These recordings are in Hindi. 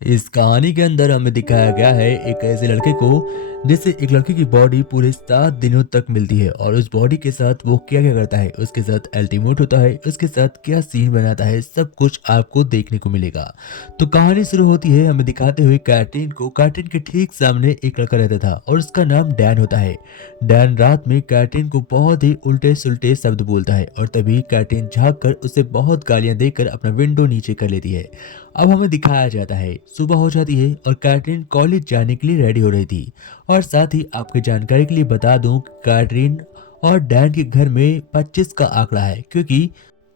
इस कहानी के अंदर हमें दिखाया गया है एक ऐसे लड़के को जिससे एक लड़के की बॉडी पूरे 7 दिनों तक मिलती है और उस बॉडी के साथ वो क्या क्या करता है, उसके साथ अल्टीमेट होता है, उसके साथ क्या सीन बनाता है, सब कुछ आपको देखने को मिलेगा। तो कहानी शुरू होती है हमें दिखाते हुए कैटरीन को। कैटरीन के ठीक सामने एक लड़का रहता था और उसका नाम डैन होता है। डैन रात में कैटरीन को बहुत ही उल्टे सुल्टे शब्द बोलता है और तभी कैटरीन झाँक कर उसे बहुत गालियां देकर अपना विंडो नीचे कर लेती है। अब हमें दिखाया जाता है सुबह हो जाती है और कैटरीन कॉलेज जाने के लिए रेडी हो रही थी। और साथ ही आपकी जानकारी के लिए बता दूं कि कैटरीन और डैन के घर में 25 का आंकड़ा है, क्योंकि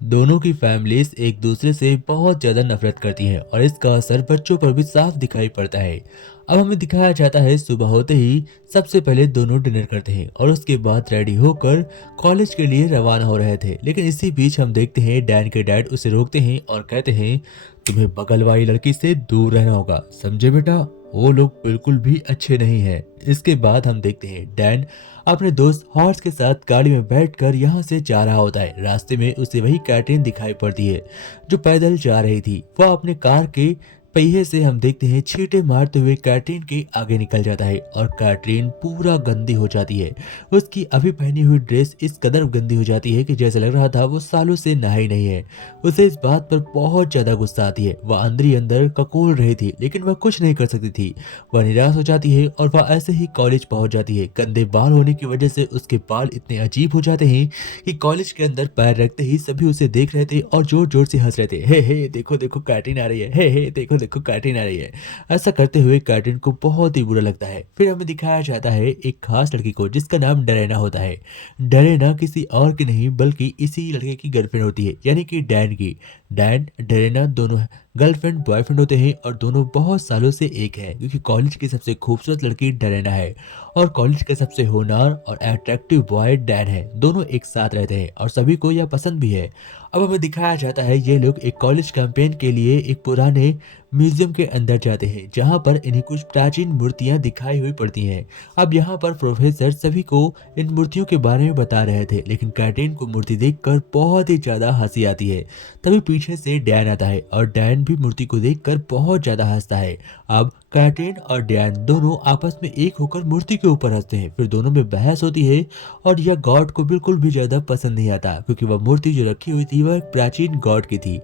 दोनों की फैमिलीज एक दूसरे से बहुत ज्यादा नफरत करती हैं और इसका असर बच्चों पर भी साफ दिखाई पड़ता है। अब हमें दिखाया जाता है सुबह होते ही सबसे पहले दोनों डिनर करते हैं और उसके बाद रेडी होकर कॉलेज के लिए रवाना हो रहे थे। लेकिन इसी बीच हम देखते हैं डैन के डैड उसे रोकते हैं और कहते हैं तुम्हें बगल वाली लड़की से दूर रहना होगा, समझे बेटा, वो लोग बिल्कुल भी अच्छे नहीं हैं। इसके बाद हम देखते हैं डैन अपने दोस्त हॉर्स के साथ गाड़ी में बैठकर यहाँ से जा रहा होता है। रास्ते में उसे वही कैटरीन दिखाई पड़ती है जो पैदल जा रही थी। वह अपने कार के पहिए से हम देखते हैं छींटे मारते हुए कैटरीन के आगे निकल जाता है और कैटरीन पूरा गंदी हो जाती है। उसकी अभी पहनी हुई ड्रेस इस कदर गंदी हो जाती है कि जैसा लग रहा था वो सालों से नहाई नहीं है। उसे इस बात पर बहुत ज्यादा गुस्सा आती है। वह अंदर ही अंदर ककोल रही थी लेकिन वह कुछ नहीं कर सकती थी। वह निराश हो जाती है और वह ऐसे ही कॉलेज पहुंच जाती है। गंदे बाल होने की वजह से उसके बाल इतने अजीब हो जाते हैं कि कॉलेज के अंदर पैर रखते ही सभी उसे देख रहे थे और जोर जोर से हंस रहे थे। हे देखो देखो कैटरीन आ रही है, हे देखो देखो कैटरीन आ रही है। ऐसा करते हुए कैटरीन को बहुत ही बुरा लगता है। फिर हमें दिखाया जाता है एक खास लड़की को जिसका नाम डरेना होता है। डरेना किसी और की नहीं बल्कि इसी लड़के की गर्लफ्रेंड होती है, यानी कि डैन की। डैन डरेना दोनों गर्लफ्रेंड बॉयफ्रेंड होते हैं और दोनों बहुत सालों से एक है, क्योंकि कॉलेज की सबसे खूबसूरत लड़की डरेना है और कॉलेज के सबसे होनहार और अट्रैक्टिव बॉय डैन है। दोनों एक साथ रहते हैं और सभी को यह पसंद भी है। अब हमें दिखाया जाता है ये लोग एक कॉलेज कैंपेन के लिए एक पुराने म्यूजियम के अंदर जाते हैं जहां पर इन्हें कुछ प्राचीन मूर्तियां दिखाई हुई पड़ती हैं। अब यहाँ पर प्रोफेसर सभी को इन मूर्तियों के बारे में बता रहे थे, लेकिन कैटरीन को मूर्ति देखकर बहुत ही ज्यादा हंसी आती है। तभी पीछे से डैन आता है और डैन भी मूर्ति को देखकर बहुत ज्यादा हंसता है। अब कैटरीन और डैन दोनों आपस में एक होकर मूर्ति के ऊपर हंसते हैं। फिर दोनों में बहस होती है और यह गॉड को बिल्कुल भी ज्यादा पसंद नहीं आता, क्योंकि वह मूर्ति जो रखी हुई थी वह एक प्राचीन गॉड की थी।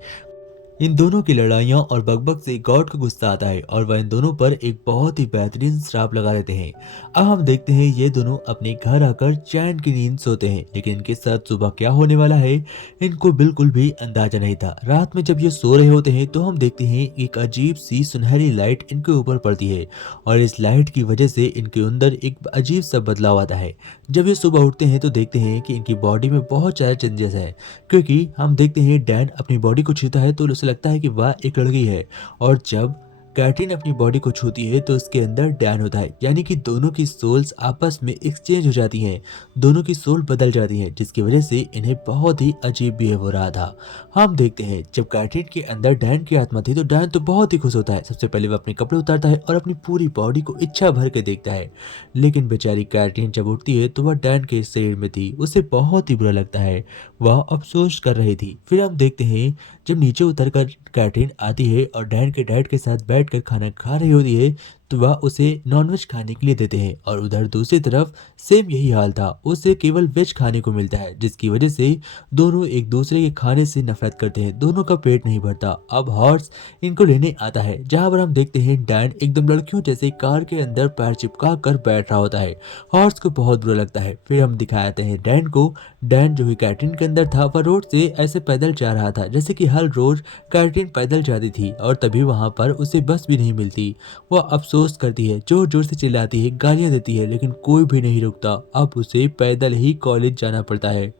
इन दोनों की लड़ाइयाँ और बकबक से गॉड को गुस्सा आता है और वह इन दोनों पर एक बहुत ही बेहतरीन श्राप लगा देते हैं। अब हम देखते हैं ये दोनों अपने घर आकर चैन की नींद सोते हैं, लेकिन इनके साथ सुबह क्या होने वाला है इनको बिल्कुल भी अंदाजा नहीं था। रात में जब ये सो रहे होते हैं तो हम देखते हैं एक अजीब सी सुनहरी लाइट इनके ऊपर पड़ती है और इस लाइट की वजह से इनके अंदर एक अजीब सा बदलाव आता है। जब ये सुबह उठते हैं तो देखते हैं कि इनकी बॉडी में बहुत सारे चेंजेस हैं, क्योंकि हम देखते हैं डैन अपनी बॉडी को छूता है तो उसे लगता है कि वह एक लड़की है और जब कैटरीन अपनी बॉडी को छूती है तो उसके अंदर डैन होता है, यानी कि दोनों की सोल्स आपस में एक्सचेंज हो जाती हैं। दोनों की सोल बदल जाती हैं जिसकी वजह से इन्हें बहुत ही अजीब बिहेव हो रहा था। हम देखते हैं जब कैटरीन के अंदर डैन की आत्मा थी तो डैन तो बहुत ही खुश होता है। सबसे पहले वह अपने कपड़े उतारता है और अपनी पूरी बॉडी को इच्छा भर के देखता है। लेकिन बेचारी कैटरीन जब उठती है तो वह डैन के शरीर में थी। उसे बहुत ही बुरा लगता है, वह अफसोस कर रही थी। फिर हम देखते हैं जब नीचे उतरकर कैटरीन आती है और डैन के डैड के साथ बैठकर खाना खा रही होती है तो वह उसे नॉनवेज खाने के लिए देते हैं और उधर दूसरी तरफ सेम यही हाल था, उसे केवल वेज खाने को मिलता है, जिसकी वजह से दोनों एक दूसरे के खाने से नफरत करते हैं। दोनों का पेट नहीं भरता। अब हॉर्स इनको लेने आता है जहां पर हम देखते हैं डैन एकदम लड़कियों जैसे कार के अंदर पैर चिपका कर बैठ रहा होता है। हॉर्स को बहुत बुरा लगता है। फिर हम दिखाते हैं डैन को। डैन जो कि कैटरीन के अंदर था वह रोड से ऐसे पैदल जा रहा था जैसे कि हर रोज कैटरीन पैदल जाती थी और तभी वहां पर उसे बस भी नहीं मिलती। वह अफसोस करती है, जोर जोर से चिल्लाती है, गालियां देती है, लेकिन कोई भी नहीं रुकता। अब उसे पैदल ही कॉलेज जाना पड़ता है।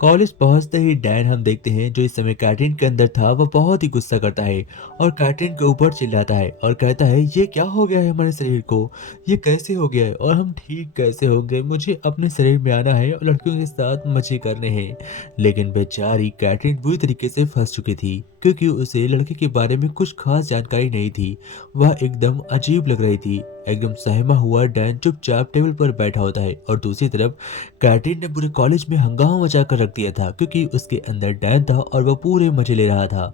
कॉलेज पहुंचते ही डैन हम देखते हैं जो इस समय कैटरीन के अंदर था वह बहुत ही गुस्सा करता है और कैटरीन के ऊपर चिल्लाता है और कहता है ये क्या हो गया है हमारे शरीर को, ये कैसे हो गया है और हम ठीक कैसे होंगे, मुझे अपने शरीर में आना है और लड़कियों के साथ मजे करने हैं। लेकिन बेचारी कैटरीन बुरी तरीके से फंस चुकी थी, क्योंकि उसे लड़के के बारे में कुछ खास जानकारी नहीं थी। वह एकदम अजीब लग रही थी। एकदम सहमा हुआ डैन चुपचाप टेबल पर बैठा होता है और दूसरी तरफ कैटरीन ने पूरे कॉलेज में हंगामा मचा कर रख दिया था क्योंकि उसके अंदर डैन था और वह पूरे मजे ले रहा था।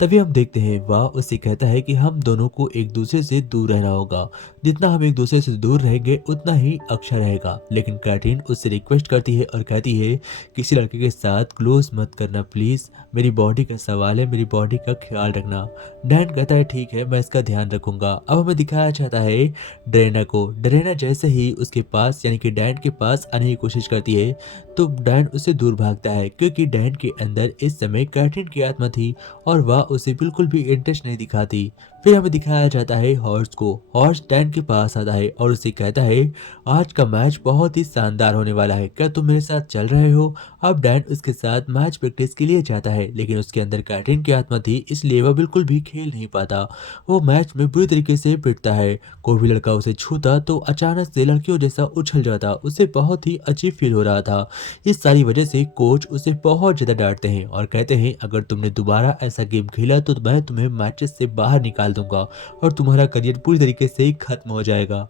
तभी हम देखते हैं वह उससे कहता है कि हम दोनों को एक दूसरे से दूर रहना होगा। जितना हम एक दूसरे से दूर रहेंगे उतना ही अच्छा रहेगा। लेकिन कैटरीन उससे रिक्वेस्ट करती है और कहती है किसी लड़के के साथ क्लोज मत करना प्लीज। मेरी बॉडी का सवाल है, मेरी बॉडी का ख्याल रखना। डैन कहता है ठीक है, मैं इसका ध्यान रखूंगा। अब हमें दिखाया जाता है डरेना को। डरेना जैसे ही उसके पास यानी कि डैन के पास आने की कोशिश करती है तो डैन उससे दूर भागता है क्योंकि डैन के अंदर इस समय कैटरीन की आत्मा थी और वह उसे बिल्कुल भी इंटरेस्ट नहीं दिखाती। फिर हमें दिखाया जाता है हॉर्स को। हॉर्स डैन के पास आता है और उसे कहता है आज का मैच बहुत ही शानदार होने वाला है, क्या तुम मेरे साथ चल रहे हो। अब डैन उसके साथ मैच प्रैक्टिस के लिए जाता है लेकिन उसके अंदर कैटरीन की आत्मा थी इसलिए वह बिल्कुल भी खेल नहीं पाता। वो मैच में बुरी तरीके से पिटता है। कोई भी लड़का उसे छूता तो अचानक से लड़कियों जैसा उछल जाता। उसे बहुत ही अजीब फील हो रहा था। इस सारी वजह से कोच उसे बहुत ज्यादा डांटते हैं और कहते हैं अगर तुमने दोबारा ऐसा गेम खेला तो मैं तुम्हें मैचेस से बाहर निकाल दूंगा और तुम्हारा करियर पूरी तरीके से खत्म हो जाएगा।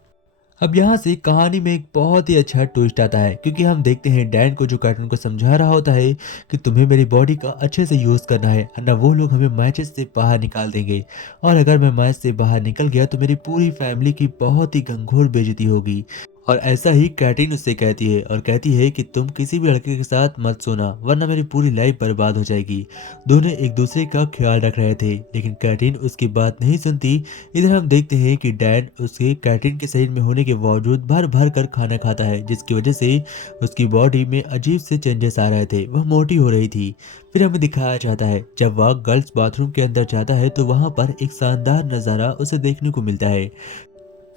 अब यहाँ से कहानी में एक बहुत ही अच्छा ट्विस्ट आता है क्योंकि हम देखते हैं डैन को जो कार्टून को समझा रहा होता है कि तुम्हें मेरी बॉडी का अच्छे से यूज़ करना है वरना वो लोग हमें मैचेस से बाहर निकाल देंगे और अगर मैं मैच से बाहर निकल गया तो मेरी पूरी फैमिली की बहुत ही घंघोर बेइज्जती होगी। और ऐसा ही कैटरीन उससे कहती है और कहती है कि तुम किसी भी लड़के के साथ मत सोना वरना मेरी पूरी लाइफ बर्बाद हो जाएगी। दोनों एक दूसरे का ख्याल रख रहे थे लेकिन कैटरीन उसकी बात नहीं सुनती। इधर हम देखते हैं कि डैन उसके कैटरीन के शरीर में होने के बावजूद भर भर कर खाना खाता है जिसकी वजह से उसकी बॉडी में अजीब से चेंजेस आ रहे थे, वह मोटी हो रही थी। फिर हमें दिखाया जाता है जब वह गर्ल्स बाथरूम के अंदर जाता है तो वहां पर एक शानदार नज़ारा उसे देखने को मिलता है।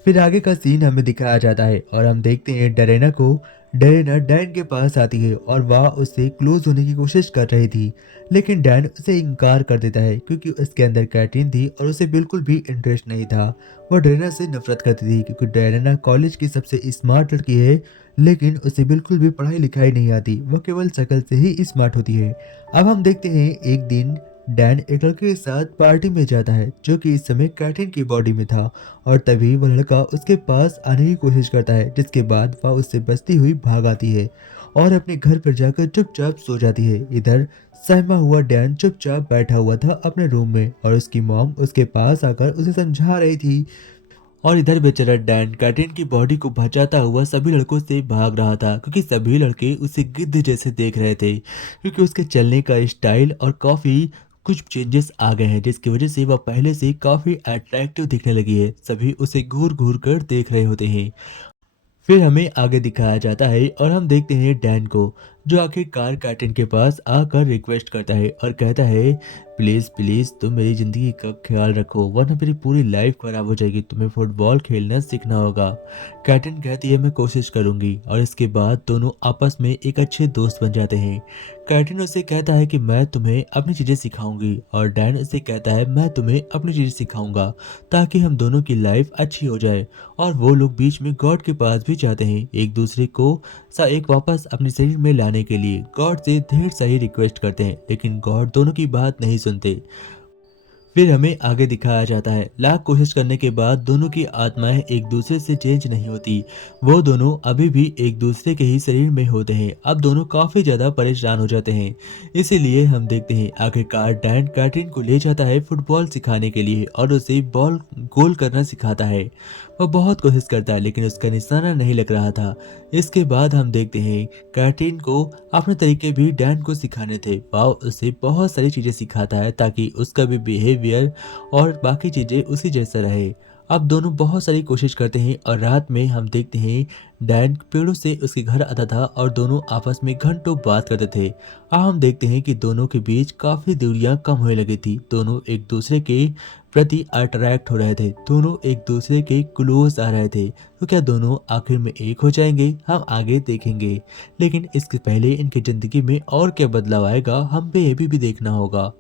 फिर आगे का सीन हमें दिखाया जाता है और हम देखते हैं डरेना को। डरेना डैन के पास आती है और वह उससे क्लोज होने की कोशिश कर रही थी लेकिन डैन उसे इनकार कर देता है क्योंकि उसके अंदर कैटरीन थी और उसे बिल्कुल भी इंटरेस्ट नहीं था। वह डरेना से नफरत करती थी क्योंकि डरेना कॉलेज की सबसे स्मार्ट लड़की है लेकिन उसे बिल्कुल भी पढ़ाई लिखाई नहीं आती, वह केवल शक्ल से ही स्मार्ट होती है। अब हम देखते हैं एक दिन डैन एक लड़के के साथ पार्टी में जाता है जो कि इस समय कैटरीन की बॉडी में था और तभी वह लड़का उसके पास आने की कोशिश करता है जिसके बाद वह उससे बचती हुई भाग आती है और अपने घर पर जाकर चुपचाप सो जाती है। इधर सहमा हुआ डैन चुपचाप बैठा हुआ था अपने रूम में और उसकी मॉम उसके पास आकर उसे समझा रही थी और इधर बेचारा डैन कैटरीन की बॉडी को बचाता हुआ सभी लड़कों से भाग रहा था क्योंकि सभी लड़के उसे गिद्ध जैसे देख रहे थे क्योंकि उसके चलने का स्टाइल और काफी कुछ चेंजेस आ गए हैं जिसकी वजह से वह पहले से काफी अट्रैक्टिव दिखने लगी है। सभी उसे घूर घूर कर देख रहे होते हैं। फिर हमें आगे दिखाया जाता है और हम देखते हैं डैन को जो आखिरकार कैटरीन के पास आकर रिक्वेस्ट करता है और कहता है प्लीज़ प्लीज़ तुम मेरी ज़िंदगी का ख्याल रखो वरना मेरी पूरी लाइफ खराब हो जाएगी, तुम्हें फुटबॉल खेलना सीखना होगा। कैटरीन कहती है मैं कोशिश करूंगी और इसके बाद दोनों आपस में एक अच्छे दोस्त बन जाते हैं। कैटरीन उसे कहता है कि मैं तुम्हें अपनी चीज़ें सिखाऊंगी और डैन उसे कहता है मैं तुम्हें अपनी चीज़ें सिखाऊंगा ताकि हम दोनों की लाइफ अच्छी हो जाए। और वो लोग बीच में गॉड के पास भी जाते हैं एक दूसरे को एक वापस अपने शरीर में लाने के लिए गॉड से ढेर सारी रिक्वेस्ट करते हैं लेकिन गॉड दोनों की बात नहीं सुनते। फिर हमें आगे दिखाया जाता है लाख कोशिश करने के बाद दोनों की आत्माएं एक दूसरे से चेंज नहीं होती। वो दोनों अभी भी एक दूसरे के ही शरीर में होते हैं। अब दोनों काफी ज्यादा परेशान हो जाते हैं। इसीलिए हम देखते हैं आखिरकार डैन कैटरीन को ले जाता है फुटबॉल सिखाने के लिए और उसे बॉल गोल करना सिखाता है। वह बहुत कोशिश करता है लेकिन उसका निशाना नहीं लग रहा था। इसके बाद हम देखते हैं कैटरीन को अपने तरीके भी डैन को सिखाने थे। वह उसे बहुत सारी चीजें सिखाता है ताकि उसका भी बिहेवियर और बाकी चीजें उसी जैसा रहे। अब दोनों बहुत सारी कोशिश करते हैं और रात में हम देखते हैं डैन पेड़ों से उसके घर आता था और दोनों आपस में घंटों बात करते थे। अब हम देखते हैं कि दोनों के बीच काफी दूरियां कम होने लगी थी। दोनों एक दूसरे के प्रति अट्रैक्ट हो रहे थे, दोनों एक दूसरे के क्लोज आ रहे थे। तो क्या दोनों आखिर में एक हो जाएंगे, हम आगे देखेंगे। लेकिन इसके पहले इनकी जिंदगी में और क्या बदलाव आएगा हम पे ये भी देखना होगा।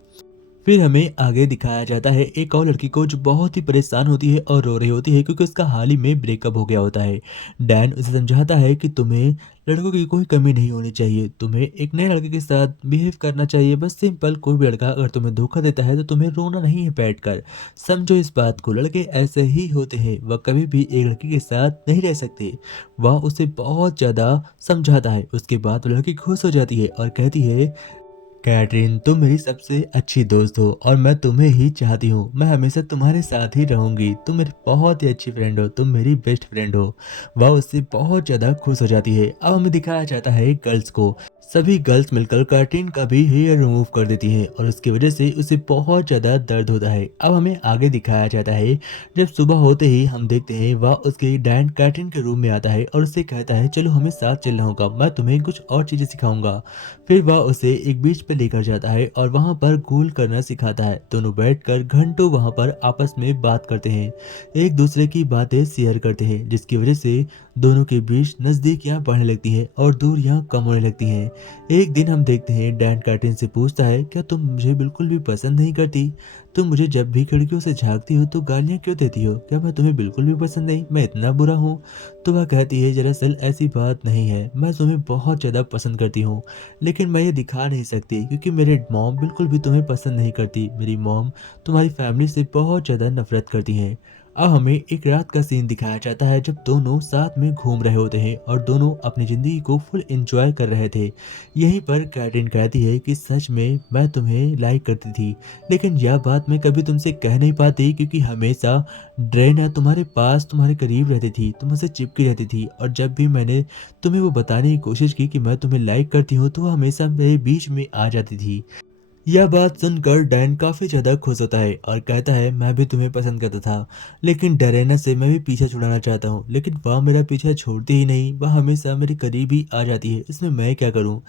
फिर हमें आगे दिखाया जाता है एक और लड़की को जो बहुत ही परेशान होती है और रो रही होती है क्योंकि उसका हाल ही में ब्रेकअप हो गया होता है। डैन उसे समझाता है कि तुम्हें लड़कों की कोई कमी नहीं होनी चाहिए, तुम्हें एक नए लड़के के साथ बिहेव करना चाहिए, बस सिंपल। कोई भी लड़का अगर तुम्हें धोखा देता है तो तुम्हें रोना नहीं है बैठकर, समझो इस बात को। लड़के ऐसे ही होते हैं, वह कभी भी एक लड़की के साथ नहीं रह सकते। वह उसे बहुत ज़्यादा समझाता है। उसके बाद वो लड़की खुश हो जाती है और कहती है, कैटरीन तुम मेरी सबसे अच्छी दोस्त हो और मैं तुम्हें ही चाहती हूँ। मैं हमेशा तुम्हारे साथ ही रहूंगी। तुम मेरी बहुत ही अच्छी फ्रेंड हो, तुम मेरी बेस्ट फ्रेंड हो। वह उससे बहुत ज़्यादा खुश हो जाती है। अब हमें दिखाया जाता है गर्ल्स को। सभी गर्ल्स मिलकर कैटरीन का भी हेयर रिमूव कर देती है और उसकी वजह से उसे बहुत ज़्यादा दर्द होता है। अब हमें आगे दिखाया जाता है जब सुबह होते ही हम देखते हैं वह उसके डैड कैटरीन के रूम में आता है और उससे कहता है, चलो हमें साथ चलना होगा, मैं तुम्हें कुछ और चीज़ें सिखाऊंगा। फिर वह उसे एक बीच पे लेकर जाता है और वहां पर गोल करना सिखाता है। दोनों बैठकर घंटों वहां पर आपस में बात करते हैं, एक दूसरे की बातें शेयर करते हैं, जिसकी वजह से दोनों के बीच नजदीकियां बढ़ने लगती हैं और दूरियां कम होने लगती हैं। एक दिन हम देखते हैं डैन कैटरीन से पूछता है, क्या तुम मुझे बिल्कुल भी पसंद नहीं करती? तुम मुझे जब भी खिड़कियों से झांकती हो तो गालियां क्यों देती हो? क्या मैं तुम्हें बिल्कुल भी पसंद नहीं? मैं इतना बुरा हूँ? तो वह कहती है, दरअसल ऐसी बात नहीं है, मैं तुम्हें बहुत ज़्यादा पसंद करती हूँ, लेकिन मैं ये दिखा नहीं सकती क्योंकि मेरे मॉम बिल्कुल भी तुम्हें पसंद नहीं करती। मेरी मॉम तुम्हारी फैमिली से बहुत ज़्यादा नफरत करती हैं। अब हमें एक रात का सीन दिखाया जाता है जब दोनों साथ में घूम रहे होते हैं और दोनों अपनी ज़िंदगी को फुल एंजॉय कर रहे थे। यहीं पर कैटरीन कहती है कि सच में मैं तुम्हें लाइक करती थी, लेकिन यह बात मैं कभी तुमसे कह नहीं पाती क्योंकि हमेशा ड्रेना तुम्हारे पास तुम्हारे करीब रहती थी, तुम मुझसे चिपकी रहती थी, और जब भी मैंने तुम्हें वो बताने की कोशिश की कि मैं तुम्हें लाइक करती हूँ तो वो हमेशा मेरे बीच में आ जाती थी। यह बात सुनकर डैन काफी ज्यादा खुश होता है और कहता है, मैं भी तुम्हें पसंद करता था, लेकिन डरेना से मैं भी पीछा छुड़ाना चाहता हूँ, लेकिन वह मेरा पीछा छोड़ती ही नहीं, वह हमेशा मेरे करीब ही आ जाती है, इसमें मैं क्या करूँ?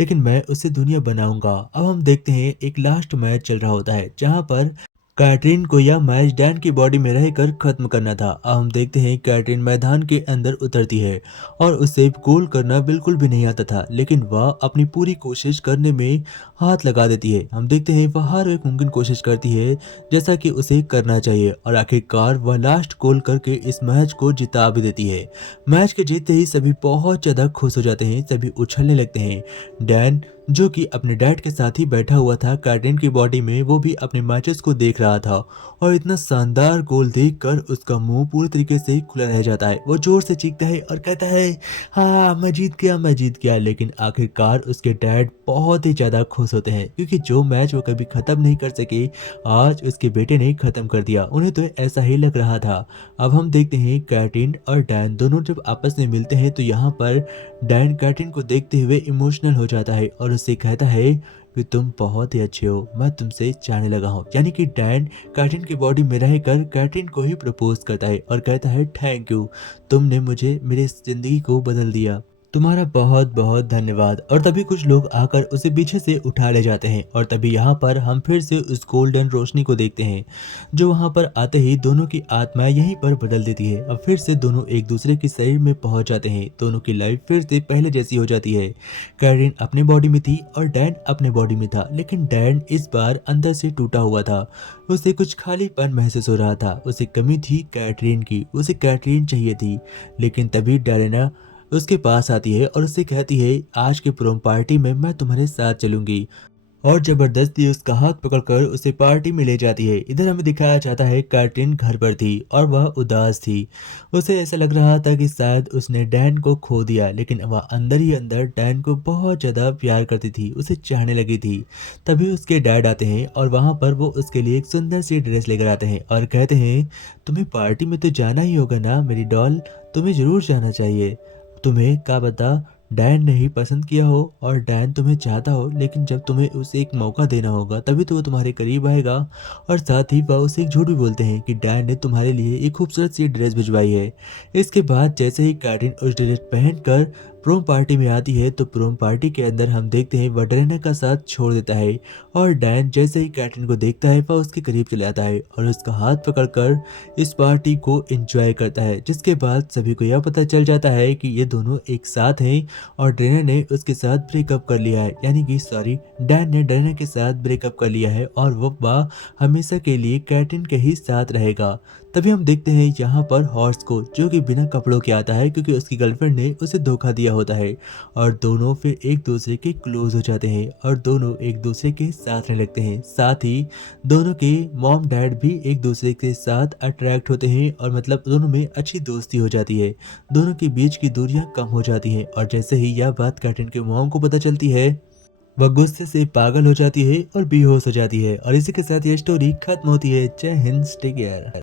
लेकिन मैं उससे दुनिया बनाऊंगा। अब हम देखते हैं एक लास्ट मैच चल रहा होता है जहाँ पर कैटरीन को यह मैच डैन की बॉडी में रहकर खत्म करना था। अब हम देखते हैं कैटरीन मैदान के अंदर उतरती है और उसे गोल करना बिल्कुल भी नहीं आता था, लेकिन वह अपनी पूरी कोशिश करने में हाथ लगा देती है। हम देखते हैं वह हर एक मुमकिन कोशिश करती है जैसा कि उसे करना चाहिए और आखिरकार वह लास्ट गोल करके इस मैच को जिता भी देती है। मैच के जीतते ही सभी बहुत ज़्यादा खुश हो जाते हैं, सभी उछलने लगते हैं। डैन जो कि अपने डैड के साथ ही बैठा हुआ था कैटरीन की बॉडी में, वो भी अपने मैचेस को देख रहा था और इतना शानदार गोल देखकर उसका मुंह पूरी तरीके से खुला रह जाता है। वो जोर से चीखता है और कहता है, हाँ मैं जीत गया, मैं जीत गया। लेकिन आखिरकार उसके डैड बहुत ही ज़्यादा खुश होते हैं क्योंकि जो मैच वो कभी ख़त्म नहीं कर सके, आज उसके बेटे ने ख़त्म कर दिया। उन्हें तो ऐसा ही लग रहा था। अब हम देखते हैं कैटरीन और डैन दोनों जब आपस में मिलते हैं तो यहाँ पर डैन कैटरीन को देखते हुए इमोशनल हो जाता है और उससे कहता है कि तुम बहुत ही अच्छे हो, मैं तुमसे चाहने लगा हूँ। यानी कि डैन कैटरीन की बॉडी में रहकर कैटरीन को ही प्रपोज करता है और कहता है, थैंक यू, तुमने मुझे मेरी जिंदगी को बदल दिया, तुम्हारा बहुत बहुत धन्यवाद। और तभी कुछ लोग आकर उसे पीछे से उठा ले जाते हैं और तभी यहाँ पर हम फिर से उस गोल्डन रोशनी को देखते हैं जो वहाँ पर आते ही दोनों की आत्मा यहीं पर बदल देती है और फिर से दोनों एक दूसरे के शरीर में पहुंच जाते हैं। दोनों की लाइफ फिर से पहले जैसी हो जाती है। कैरिन अपने बॉडी में थी और डैन अपने बॉडी में था, लेकिन डैन इस बार अंदर से टूटा हुआ था। उसे कुछ खालीपन महसूस हो रहा था, उसे कमी थी कैटरीन की, उसे कैटरीन चाहिए थी। लेकिन तभी डायना उसके पास आती है और उससे कहती है, आज की प्रोम पार्टी में मैं तुम्हारे साथ चलूंगी, और जबरदस्ती उसका हाथ पकड़कर उसे पार्टी में ले जाती है। इधर हमें दिखाया जाता है कैटरीन घर पर थी और वह उदास थी। उसे ऐसा लग रहा था कि शायद उसने डैन को खो दिया, लेकिन वह अंदर ही अंदर डैन को बहुत ज़्यादा प्यार करती थी, उसे चाहने लगी थी। तभी उसके डैड आते हैं और वहाँ पर वो उसके लिए एक सुंदर सी ड्रेस लेकर आते हैं और कहते हैं, तुम्हें पार्टी में तो जाना ही होगा ना मेरी डॉल, तुम्हें ज़रूर जाना चाहिए। तुम्हें क्या पता डैन ने ही पसंद किया हो और डैन तुम्हें चाहता हो, लेकिन जब तुम्हें उसे एक मौका देना होगा तभी तो वो तुम्हारे करीब आएगा। और साथ ही वह उसे एक झूठ भी बोलते हैं कि डैन ने तुम्हारे लिए एक खूबसूरत सी ड्रेस भिजवाई है। इसके बाद जैसे ही कैटरीन उस ड्रेस पहनकर प्रोम पार्टी में आती है तो प्रोम पार्टी के अंदर हम देखते हैं वह डरेना का साथ छोड़ देता है और डैन जैसे ही कैटरीन को देखता है वह उसके करीब चला आता है और उसका हाथ पकड़कर इस पार्टी को एंजॉय करता है, जिसके बाद सभी को यह पता चल जाता है कि ये दोनों एक साथ हैं और डरेना ने उसके साथ ब्रेकअप कर लिया है, यानी कि सॉरी डैन ने डरेना के साथ ब्रेकअप कर लिया है और वह हमेशा के लिए कैटरीन के ही साथ रहेगा। तभी हम देखते हैं यहाँ पर हॉर्स को, जो कि बिना कपड़ों के आता है क्योंकि उसकी गर्लफ्रेंड ने उसे धोखा दिया होता है और दोनों फिर एक दूसरे के क्लोज हो जाते हैं और दोनों एक दूसरे के साथ रहने लगते हैं। साथ ही दोनों के मॉम डैड भी एक दूसरे के साथ अट्रैक्ट होते हैं और मतलब दोनों में अच्छी दोस्ती हो जाती है, दोनों के बीच की दूरियां कम हो जाती हैं। और जैसे ही यह बात कैटरीन के मॉम को पता चलती है वह गुस्से से पागल हो जाती है और बेहोश हो जाती है और इसी के साथ ये स्टोरी खत्म होती है। जय हिंद, टेक केयर।